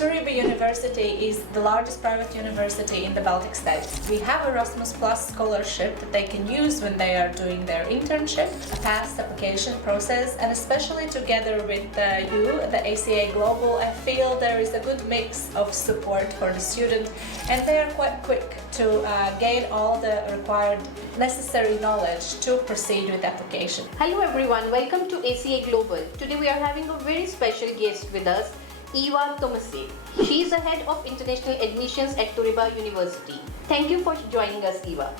Turiba University is the largest private university in the Baltic states. We have Erasmus Plus scholarship that they can use when they are doing their internship, a fast application process, and especially together with you, the ACEA Global, I feel there is a good mix of support for the student, and they are quite quick to gain all the required necessary knowledge to proceed with the application. Hello everyone, welcome to ACEA Global. Today we are having a very special guest with us, Ieva Tumase. She is the head of international admissions at Turiba University. Thank you for joining us, Ieva.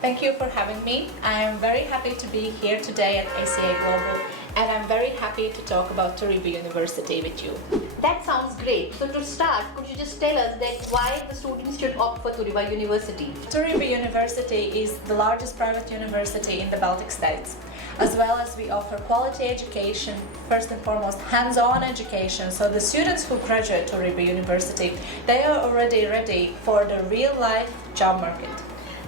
Thank you for having me. I am very happy to be here today at ACEA Global, and I'm very happy to talk about Turiba University with you. That sounds great. So to start, could you just tell us that why the students should opt for Turiba University? Turiba University is the largest private university in the Baltic states. As well as we offer quality education, first and foremost hands-on education. So the students who graduate Turiba University, they are already ready for the real-life job market.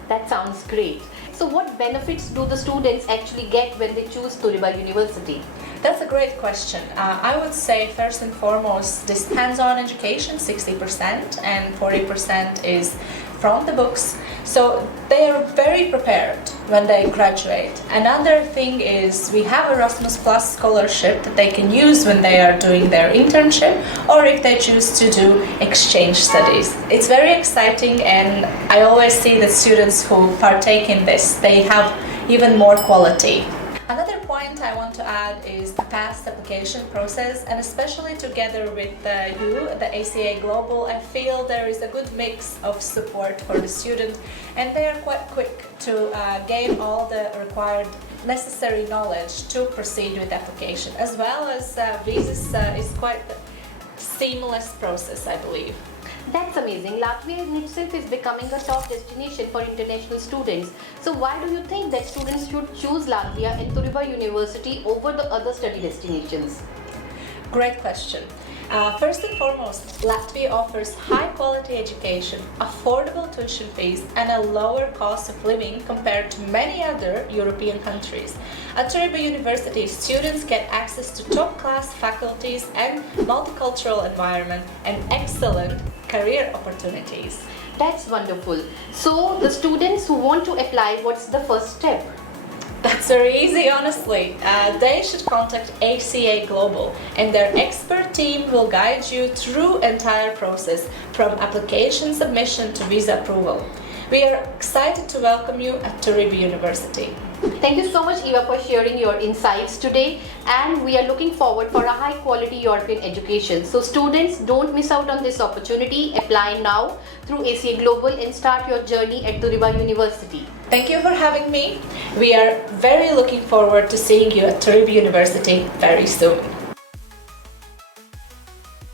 That sounds great. So what benefits do the students actually get when they choose Turiba University? That's a great question. I would say first and foremost this hands-on education, 60%, and 40% is from the books. So they are very prepared when they graduate. Another thing is we have Erasmus Plus scholarship that they can use when they are doing their internship or if they choose to do exchange studies. It's very exciting, and I always see that students who partake in this, they have even more quality. Another point I want to add is the fast application process, and especially together with you, the ACEA Global, I feel there is a good mix of support for the student, and they are quite quick to gain all the required necessary knowledge to proceed with the application, as well as visas is quite a seamless process, I believe. That's amazing. Latvia in itself is becoming a top destination for international students. So why do you think that students should choose Latvia and Turiba University over the other study destinations? Great question. First and foremost, Latvia offers high quality education, affordable tuition fees, and a lower cost of living compared to many other European countries. At Turiba University, students get access to top class faculties and multicultural environment and excellent career opportunities. That's wonderful. So the students who want to apply, what's the first step? That's very easy, honestly. They should contact ACEA Global, and their expert team will guide you through entire process from application submission to visa approval. We are excited to welcome you at Turiba University. Thank you so much, Ieva, for sharing your insights today, and we are looking forward for a high quality European education. So students, don't miss out on this opportunity. Apply now through ACEA Global and start your journey at Turiba University. Thank you for having me. We are very looking forward to seeing you at Turiba University very soon.